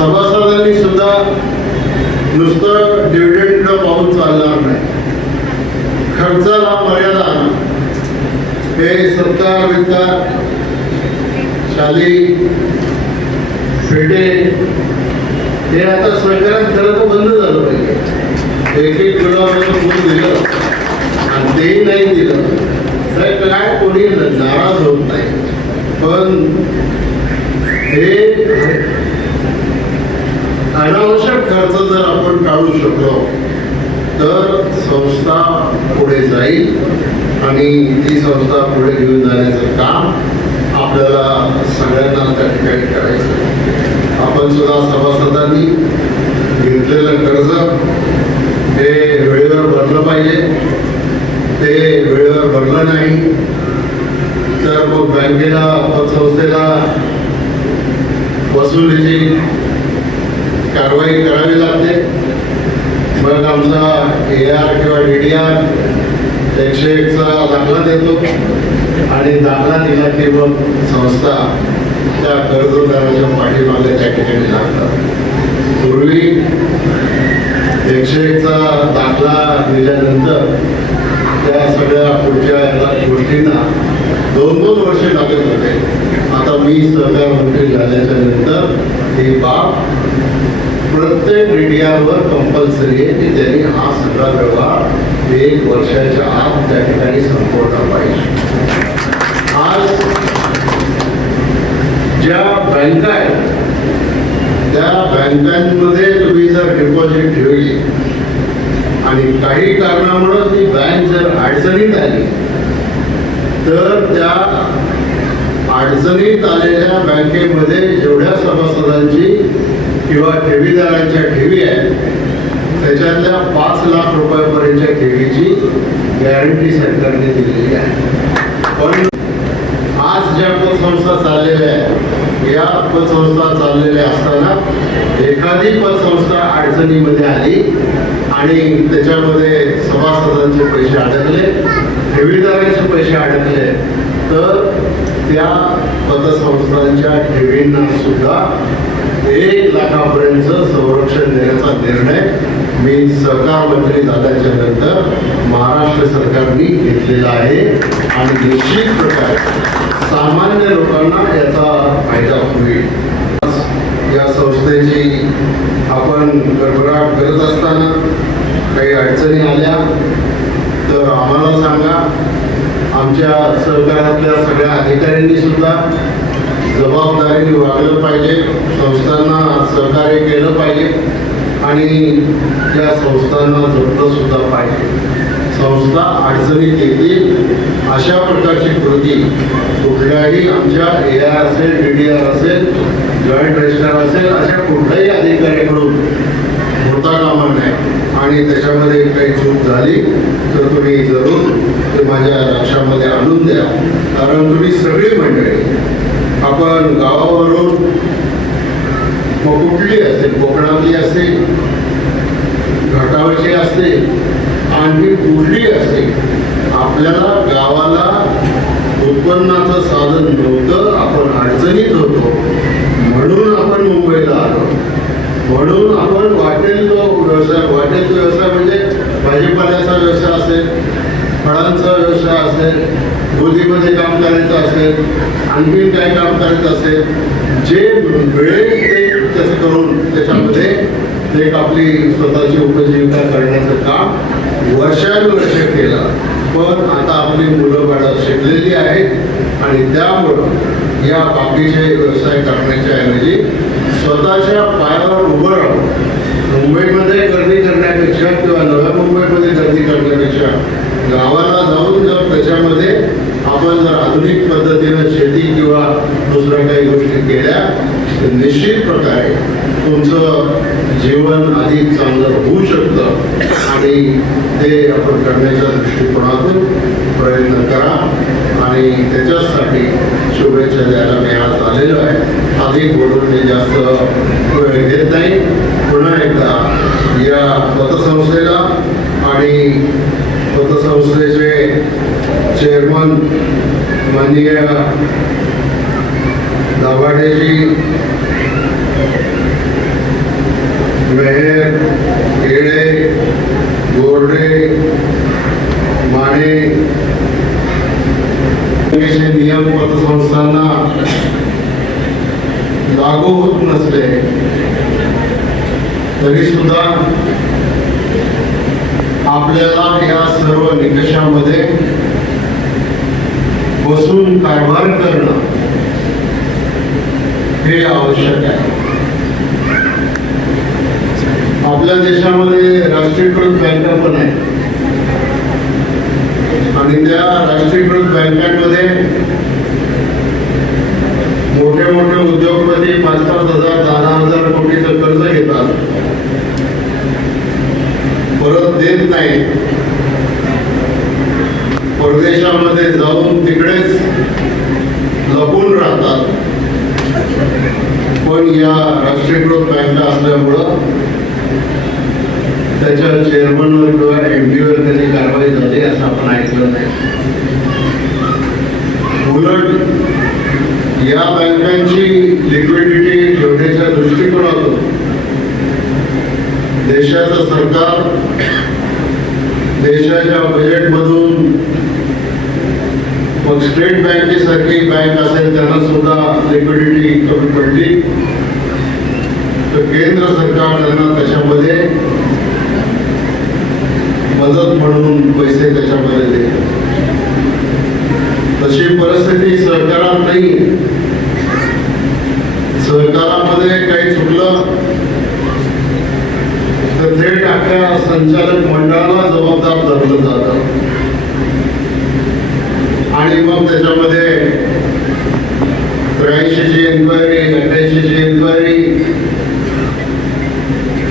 सभासदांनी सुद्धा नुसतं डिव्हिडंड पाहून चालणार नाही. खर्चाला मर्यादा, हे सत्कार वित्कार शाली पेटे हे आता सरकारने खरं तर बंद झालं पाहिजे. एक किलोमीटर फूट दिलं आणि तेही नाही दिलं तर काय कोणी नाराज होत नाही. पण हे अनावश्यक खर्च जर आपण टाळू शकलो तर संस्था पुढे जाईल आणि ती संस्था पुढे घेऊन जाण्याचं काम आपल्याला सगळ्यांना त्या ठिकाणी करायचं. आपण सुद्धा सभासदांनी घेतलेलं कर्ज हे वेळेवर भरलं पाहिजे. ते वेळेवर भरलं नाही तर मग बँकेला पतसंस्थेला वसुलीची कारवाई करावी लागते. मग आमचा AR किंवा DDR 101चा दाखला देतो आणि दाखला दिला की मग संस्था त्या कर्जदाराच्या पाठीमागे त्या ठिकाणी लागतात. पूर्वी 101चा दाखला दिल्यानंतर त्या सगळ्या पुढच्या गोष्टींना 2-2 वर्षे लागत होते. आता मी सहकार मंत्री झाल्याच्या नंतर ही बाब प्रत्येक DDR वर कंपल्सरी आहे की त्यांनी हा सगळा व्यवहार 1 वर्षाच्या आत त्या ठिकाणी संपवला पाहिजे. आज ज्या बँका आहेत त्या बँकांमध्ये तुम्ही जर डिपॉझिट ठेवली आणि काही कारणामुळे ती बँक जर अडचणीत आली तर त्या अडचणीत आलेल्या बँकेमध्ये जेवढ्या सभासदांची किंवा ठेवीदारांच्या ठेवी आहेत त्याच्यातल्या 5 लाख रुपयापर्यंतच्या ठेवीची गॅरंटी सरकारने दिलेली आहे. पण आज ज्या पतसंस्था चाललेल्या आहेत या पतसंस्था चाललेल्या असताना एखादी पतसंस्था अडचणीमध्ये आली आणि त्याच्यामध्ये सभासदांचे पैसे अडकले, ठेवीदारांचे पैसे अडकले तर त्या पतसंस्थांच्या ठेवींना सुद्धा 1 लाखापर्यंत संरक्षण देण्याचा निर्णय मी सहकार मंत्री झाल्याच्या नंतर महाराष्ट्र सरकारने घेतलेला आहे आणि निश्चित प्रकारे सामान्य लोकांना याचा फायदा होईल. या संस्थेची आपण भरभराट करत असताना काही अडचणी आल्या तर आम्हाला सांगा. आमच्या सहकारातल्या सगळ्या अधिकाऱ्यांनी सुद्धा जबाबदारीने वागलं पाहिजे, संस्थांना सहकार्य केलं पाहिजे आणि त्या संस्थांना जपलं सुद्धा पाहिजे. संस्था अडचणीत येतील अशा प्रकारची कृती कुठल्याही आमच्या AR असेल, DDR असेल, जॉईंट रजिस्ट्रार असेल अशा कुठल्याही अधिकाऱ्याकडून होता कामा नये आणि त्याच्यामध्ये काही चूक झाली तर तुम्ही जरूर ते माझ्या लक्षामध्ये आणून द्या. कारण तुम्ही सगळी मंडळी आपण गावावरून मग कुठली असेल, कोकणातली असेल, घाटावरची असेल, आणखी कुठली असेल, आपल्याला गावाला उत्पन्नाचं साधन नव्हतं, आपण अडचणीत होतो म्हणून आपण मुंबईला आलो. म्हणून आपण वाटेल तो व्यवसाय म्हणजे भाजीपाल्याचा व्यवसाय असेल, फळांचा व्यवसाय असेल, गोदीमध्ये काम करायचं असेल, आणखीन काय काम करायचं असेल, जे मिळेल ते त्याचं करून त्याच्यामध्ये एक आपली स्वतःची उपजीविका करण्याचं काम वर्षानुवर्ष केलं. पण आता आपली मुलं बाळं शिकलेली आहेत आणि त्यामुळं या बाकीचे व्यवसाय करण्याच्या ऐवजी स्वतःच्या पायावर उभं राहून मुंबईमध्ये गर्दी करण्यापेक्षा किंवा नव्या मुंबईमध्ये गर्दी करण्यापेक्षा गावाला जाऊन जर त्याच्यामध्ये आपण जर आधुनिक पद्धतीनं शेती किंवा दुसऱ्या काही गोष्टी केल्या तर निश्चित प्रकारे तुमचं जीवन अधिक चांगलं होऊ शकतं आणि ते आपण करण्याच्या दृष्टिकोनातून प्रयत्न करा आणि त्याच्यासाठी शुभेच्छा द्यायला मी आज आलेलो आहे. अधिक बोलून मी जास्त वेळ घेत नाही. पुन्हा एकदा या पतसंस्थेला आणि पतसंस्थेचे चेअरमन माननीय दाभाडेजी होत नसले तरी सुद्धा आपल्याला या सर्व निकषामध्ये बसून कारभार करणं हे आवश्यक आहे. आपल्या देशामध्ये राष्ट्रीयकृत बँका पण आहेत आणि त्या राष्ट्रीयकृत बँकांमध्ये मोठे मोठे उद्योगपती 5,000, 10,000 कोटीचं कर्ज घेतात, परत देत नाही, परदेशामध्ये जाऊन तिकडेच लपून राहतात. पण या राष्ट्रीयकृत बँका असल्यामुळं त्याच्या चेअरमनवर किंवा एमडीवर कधी कारवाई झाली असं आपण ऐकलं नाही. उलट या बँकांची लिक्विडिटी ठेवण्याच्या दृष्टिकोनातून देशाचं सरकार देशाच्या बजेटमधून मग स्टेट बँकेसारखी बँक असेल त्यांना सुद्धा लिक्विडिटी कमी पडली तर केंद्र सरकार त्यांना त्याच्यामध्ये मदत म्हणून पैसे त्याच्यामध्ये देते. तशी परिस्थिती सरकारात नाही. सरकारामध्ये काही चुकलं तर थेट अख्ख्या संचालक मंडळाला जबाबदार धरलं जातं आणि मग त्याच्यामध्ये 83ची इन्क्वायरी, 88ची इन्क्वायरी,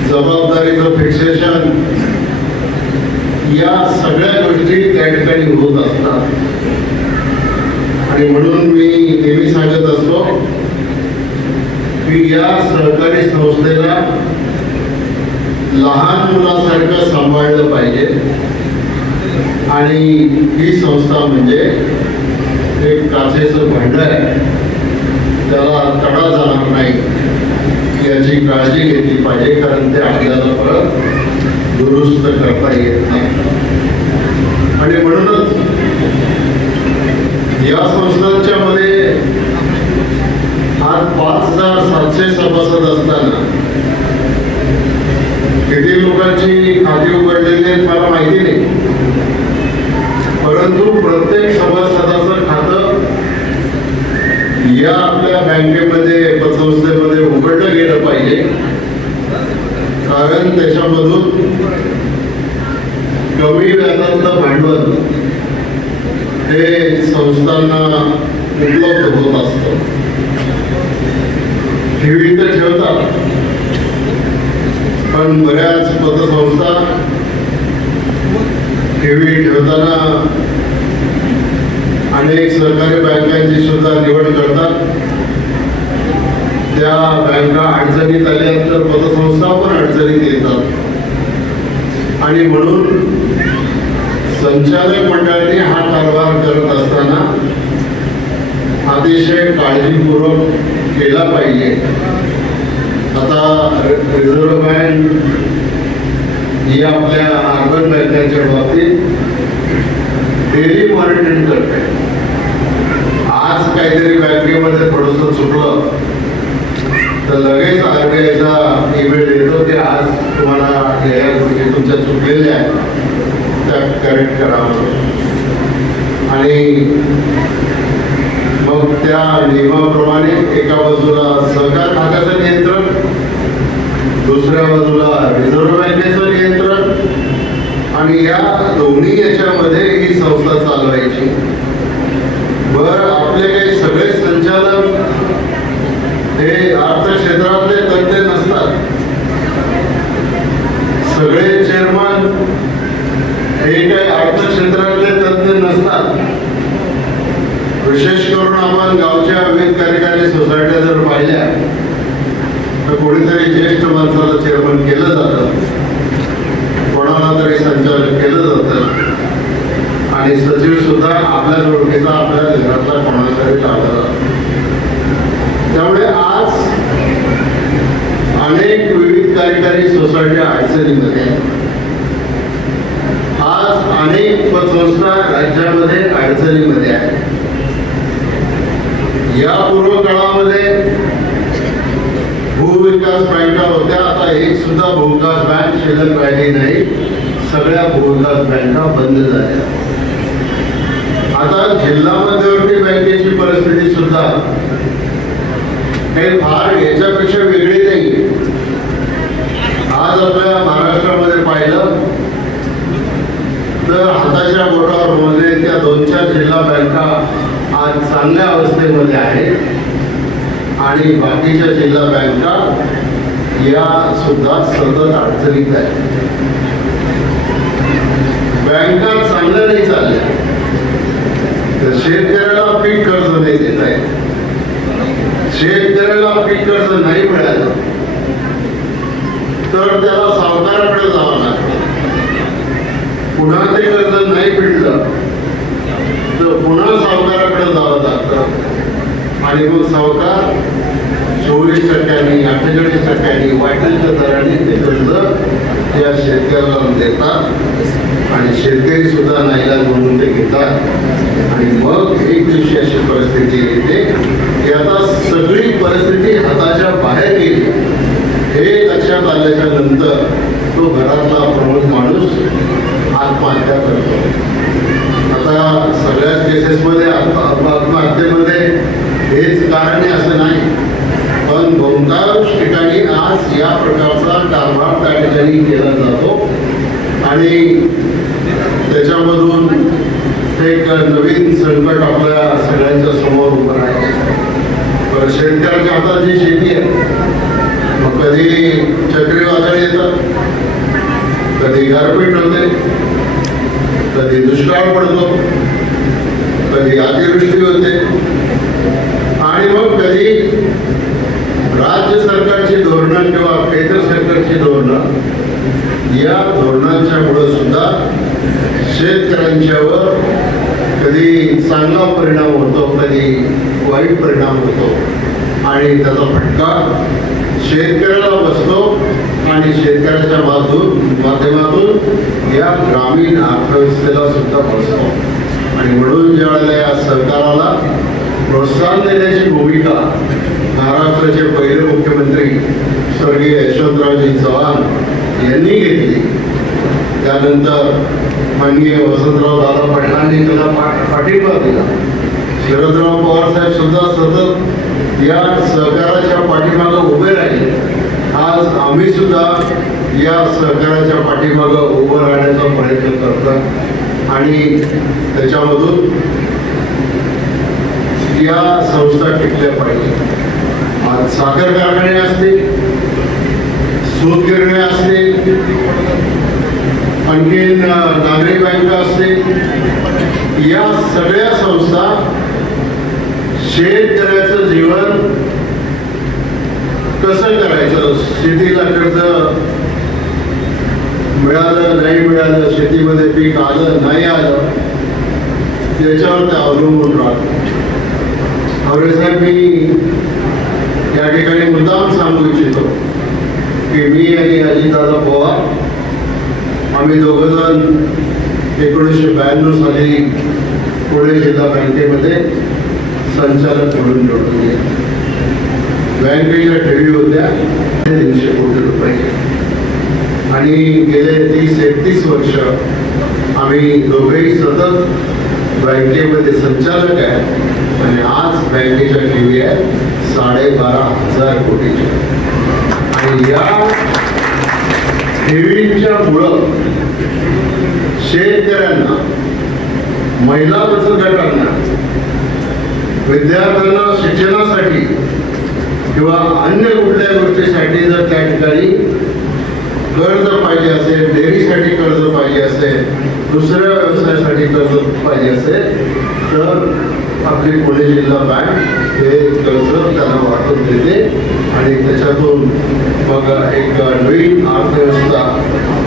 जबाबदारीचं फिक्सेशन, या सगळ्या गोष्टी त्या ठिकाणी होत असतात. आणि म्हणून मी नेहमी सांगत असतो की या सहकारी संस्थेला लहान मुलासारखं सांभाळलं पाहिजे आणि ही संस्था म्हणजे एक काचेचं भांड आहे, त्याला तडा जाणार नाही याची काळजी घेतली पाहिजे, कारण ते आपल्याला परत दुरुस्त करता येत नाही. आणि म्हणूनच या संस्थांच्या मध्ये आज 5,700 सभासद असताना किती लोकांची खाती उघडलेली आहेत मला माहिती नाही, परंतु प्रत्येक सभासदाचं खातं या आपल्या बँकेमध्ये पतसंस्थेमध्ये उघडलं गेलं पाहिजे, कारण त्याच्यामधून कमी व्याजातलं भांडवल हे संस्थांना उपलब्ध होत असतं. ठेवी तर ठेवतात, पण बऱ्याच पतसंस्था ठेवी ठेवताना अनेक सहकारी बँकांची सुद्धा निवड करतात. त्या बँका अडचणीत आल्या तर पतसंस्था पण अडचणीत येतात आणि म्हणून संचालक मंडळाने हा कारभार करत असताना अतिशय काळजीपूर्वक केला पाहिजे. आता रिझर्व्ह बँक ही आपल्या अर्बन बँकांच्या बाबतीत डेली मॉनिटरिंग करते. आज काहीतरी बँकेमध्ये थोडंसं चुकलं तर लगेच RBIचा ईमेल येतो की आज तुम्हाला या गोष्टी तुमच्या चुकलेल्या आहेत त्या करेक्ट करावं आणि मग त्या नियमाप्रमाणे एका बाजूला सहकार खात्याचं नियंत्रण, दुसऱ्या बाजूला रिझर्व्ह बँकेचं नियंत्रण आणि या दोन्ही याच्यामध्ये ही संस्था चालवायची. बरं, आपले काही सगळे संचालक हे अर्थक्षेत्रातले तज्ञ नसतात, सगळे चेअरमन हे काही अर्थक्षेत्रातले तज्ञ नसतात. विशेष करून आपण गावच्या विविध कार्यकारी सोसायट्या जर पाहिल्या तर कोणीतरी ज्येष्ठ माणसाला चेअरमन केलं जातं, कोणाला तरी संचालक केलं जातं आणि सचिव सुद्धा आपल्या ओळखीचा आपल्या घरातला कोणाला तरी लावला जातो. त्यामुळे आज अनेक विविध कार्यकारी सोसायट्या अडचणीमध्ये, आज अनेक पतसंस्था राज्यामध्ये अडचणीमध्ये आहेत. या पूर्व काळामध्ये भूविकास बँका होत्या, आता एक सुद्धा भूविकास बँक शिल्लक राहिली नाही. सगळ्या भूविकास बँका बंद झाल्या. आता जिल्हा मध्यवर्ती बँकेची परिस्थिती सुद्धा काही फार याच्यापेक्षा वेगळी नाही. आज आपल्या महाराष्ट्रामध्ये पाहिलं तर हाताच्या बोटावर मोजले त्या 2-4 जिल्हा बँका आज चांगल्या अवस्थेमध्ये आहेत आणि बाकीच्या जिल्हा बँका या सुद्धा सतत अडचणीत आहेत. बँका चांगल्या नाही चालल्या तर शेतकऱ्याला पीक कर्ज नाही देत आहे. शेतकऱ्याला पीक कर्ज नाही मिळालं तर त्याला सावकाराकडे जावं लागतं. पुन्हा ते कर्ज नाही फिटलं तर पुन्हा सावकाराकडे जावं लागतं आणि मग सावकार 24% 48% वाटेलच्या दराने ते कर्ज त्या शेतकऱ्याला देतात आणि शेतकरी सुद्धा नाईलाज म्हणून ते घेतात आणि मग एक दिवशी अशी परिस्थिती येते की आता सगळी परिस्थिती हाताच्या बाहेर गेली. हे लक्षात आल्याच्या नंतर तो घरातला प्रमुख माणूस आत्महत्या करतो. आता सगळ्याच केसेसमध्ये आत्महत्येमध्ये हेच कारण आहे असं नाही, पण बहुतांश ठिकाणी आज या प्रकारचा कारभार त्या ठिकाणी केला जातो आणि त्याच्यामधून एक नवीन संकट आपल्या सगळ्यांच्या समोर उभं आहे. पण शेतकऱ्याच्या हातात जी शेती आहे मग कधी चक्रीवादळ येतात, कधी गारपीट होते, कधी दुष्काळ पडतो, कधी अतिवृष्टी होते आणि मग कधी राज्य सरकारची धोरणं किंवा केंद्र सरकारची धोरणं या धोरणांच्यामुळे सुद्धा शेतकऱ्यांच्यावर कधी चांगला परिणाम होतो, कधी वाईट परिणाम होतो आणि त्याचा फटका शेतकऱ्याला बसतो आणि शेतकऱ्याच्या माध्यमातून या ग्रामीण अर्थव्यवस्थेला सुद्धा बसतो. आणि म्हणून ज्यावेळेला या सरकाराला प्रोत्साहन देण्याची भूमिका महाराष्ट्राचे पहिले मुख्यमंत्री स्वर्गीय यशवंतरावजी चव्हाण यांनी घेतली, त्यानंतर माननीय वसंतराव दादा पाटलांनी त्याला पाठिंबा दिला. शरदराव पवार साहेब सुद्धा सतत या सहकाराच्या पाठीमागं उभे राहिले. आज आम्ही सुद्धा या सहकाराच्या पाठीमागं उभं राहण्याचा प्रयत्न करतात आणि त्याच्यामधून या संस्था टिकल्या पाहिजे. आज साखर कारखाने असतील, सूत गिरण्या असतील, आणखीन नागरी बँका असतील, या सगळ्या संस्था शेतकऱ्याचं जीवन कसं करायचं, शेतीला कर्ज मिळालं नाही मिळालं, शेतीमध्ये पीक आलं नाही आलं याच्यावर ते अवलंबून राहतं. खरे साहेब, मी या ठिकाणी मुद्दाम सांगू इच्छितो की मी आणि अजितदादा पवार आम्ही दोघंजण 1992 साली पुणे जिल्हा बँकेमध्ये संचालक म्हणून जोडून गेले. बँकेच्या ठेवी होत्या 300 कोटी रुपये आणि गेले 30-31 वर्ष आम्ही दोघेही सतत बँकेमध्ये संचालक आहे आणि आज बँकेच्या ठेवी आहेत 12,500 कोटीच्या. आणि या ठेवींच्या मुळे शेतकऱ्यांना, महिला बचत गटांना, विद्यार्थ्यांना शिक्षणासाठी किंवा अन्य कुठल्या गोष्टीसाठी जर त्या ठिकाणी कर्ज पाहिजे असेल, डेअरीसाठी कर्ज पाहिजे असेल, दुसऱ्या व्यवसायासाठी कर्ज पाहिजे असेल तर आपली पुणे जिल्हा बँक हे कर्ज त्यांना वाटून देते आणि त्याच्यातून मग एक नवीन अर्थव्यवस्था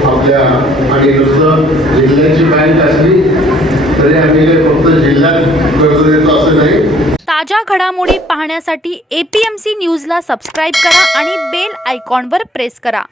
आपल्या, आणि नुसतं जिल्ह्याची बँक असली तरी आम्ही काही फक्त जिल्ह्यात कर्ज देतो असं नाही. ताज्या घडामोडी पाहण्यासाठी APMC न्यूजला सबस्क्राईब करा आणि बेल आयकॉनवर प्रेस करा.